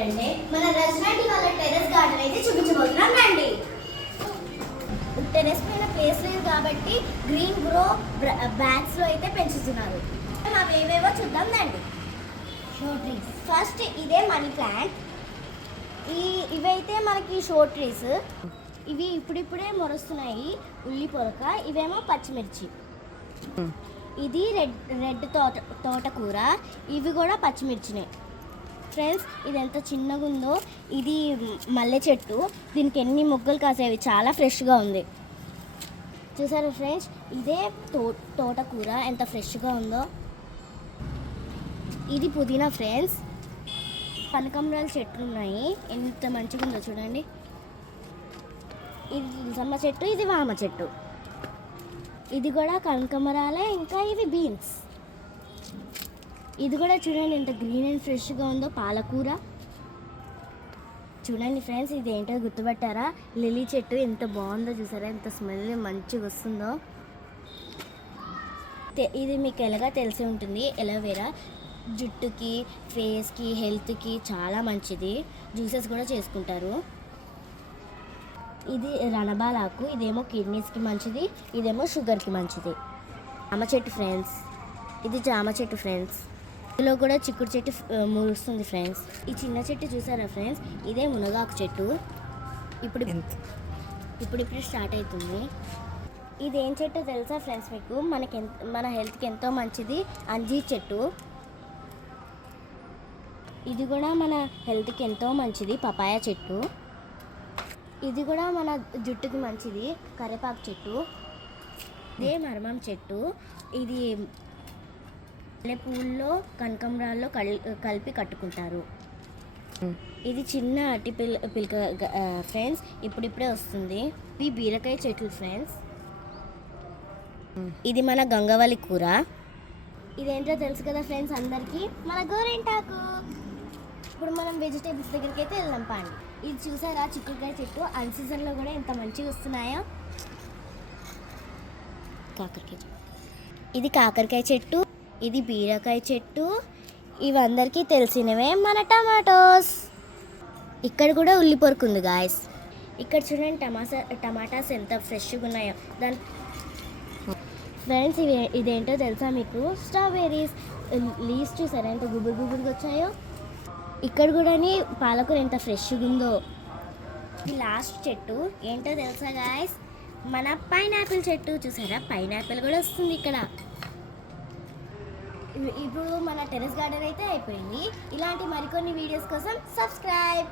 ఏంటంటే మన రచనాటి వాళ్ళ టెర్రస్ గార్డెన్ అయితే చూపించబోతున్నాం రండి. టెర్రస్ పైన ప్లేస్ లేదు కాబట్టి గ్రీన్ గ్రో బ్యాగ్స్ లో అయితే పెంచుతున్నారు. అవి ఏవేవో చూద్దాం రండి. Show trees. ఫస్ట్ ఇదే మనీ ప్లాంట్. ఇవైతే మనకి షో ట్రీస్. ఇవి ఇప్పుడిప్పుడే మొరుస్తున్నాయి. ఉల్లి పొరక. ఇవేమో పచ్చిమిర్చి. ఇది రెడ్ తోటకూర. ఇవి కూడా పచ్చిమిర్చినే. ఫ్రెండ్స్ ఇది ఎంత చిన్నగా ఉందో. ఇది మల్లె చెట్టు. దీనికి ఎన్ని మొగ్గలు కాసేవి. చాలా ఫ్రెష్గా ఉంది. చూసారా ఫ్రెండ్స్, ఇదే తోటకూర ఎంత ఫ్రెష్గా ఉందో. ఇది పుదీనా ఫ్రెండ్స్. కనకాంబరాల చెట్లు ఉన్నాయి. ఎంత మంచిగా ఉందో చూడండి. ఇది తులసమ్మ చెట్టు. ఇది వామ చెట్టు. ఇది కూడా కనకాంబరాలే. ఇంకా ఇవి బీన్స్. ఇది కూడా చూడండి ఎంత గ్రీన్ అండ్ ఫ్రెష్గా ఉందో. పాలకూర చూడండి ఫ్రెండ్స్. ఇది ఏంటో గుర్తుపట్టారా? లిల్లీ చెట్టు. ఎంత బాగుందో చూసారా? ఎంత స్మెల్ మంచిగా వస్తుందో. ఇది మీకు ఎలాగా తెలిసి ఉంటుంది. ఎలోవేరా జుట్టుకి, ఫేస్కి, హెల్త్కి చాలా మంచిది. జ్యూసెస్ కూడా చేసుకుంటారు. ఇది రణబాలాకు. ఇదేమో కిడ్నీస్కి మంచిది. ఇదేమో షుగర్కి మంచిది. జామ చెట్టు ఫ్రెండ్స్. ఇది జామ చెట్టు ఫ్రెండ్స్. ఇందులో కూడా చిక్కుడు చెట్టు మురుస్తుంది ఫ్రెండ్స్. ఈ చిన్న చెట్టు చూసారా ఫ్రెండ్స్? ఇదే మునగాకు చెట్టు. ఇప్పుడు స్టార్ట్ అవుతుంది. ఇదేం చెట్టు తెలుసా ఫ్రెండ్స్ మీకు? మన హెల్త్కి ఎంతో మంచిది. అంజీర్ చెట్టు. ఇది కూడా మన హెల్త్కి ఎంతో మంచిది. పపాయ చెట్టు. ఇది కూడా మన జుట్టుకి మంచిది. కరివేపాకు చెట్టు. ఇదే మరమం చెట్టు. ఇది పూల్లో కనకాంబరాల్లో కలిపి కట్టుకుంటారు. ఇది చిన్న అట్టి పిలక ఫ్రెండ్స్. ఇప్పుడిప్పుడే వస్తుంది. ఇవి బీరకాయ చెట్లు ఫ్రెండ్స్. ఇది మన గంగవల్లి కూర. ఇదేంటో తెలుసు కదా ఫ్రెండ్స్ అందరికీ? మన గోరింటాకు. ఇప్పుడు మనం వెజిటేబుల్స్ దగ్గరికి అయితే వెళ్దాం పండి. ఇది చూసారా చిక్కుడుకాయ చెట్టు? అన్ సీజన్లో కూడా ఎంత మంచిగా వస్తున్నాయో. కాకరకాయ చెట్టు. ఇది కాకరకాయ చెట్టు. ఇది బీరకాయ చెట్టు. ఇవి అందరికీ తెలిసినవే. మన టమాటోస్. ఇక్కడ కూడా ఉల్లి పొరకు ఉంది గాయస్. ఇక్కడ చూడండి టమాటాస్ ఎంత ఫ్రెష్గా ఉన్నాయో. ఫ్రెండ్స్ ఇదేంటో తెలుసా మీకు? స్ట్రాబెర్రీస్. లీవ్స్ చూసారా ఎంత గుబురుగా వచ్చాయో. ఇక్కడ కూడా పాలకూర ఎంత ఫ్రెష్గా ఉందో. ఈ లాస్ట్ చెట్టు ఏంటో తెలుసా గాయస్? మన పైనాపిల్ చెట్టు. చూసారా పైనాపిల్ కూడా వస్తుంది ఇక్కడ. ఇప్పుడు మన టెర్రస్ గార్డెన్ అయితే అయిపోయింది. ఇలాంటి మరికొన్ని వీడియోస్ కోసం సబ్స్క్రైబ్.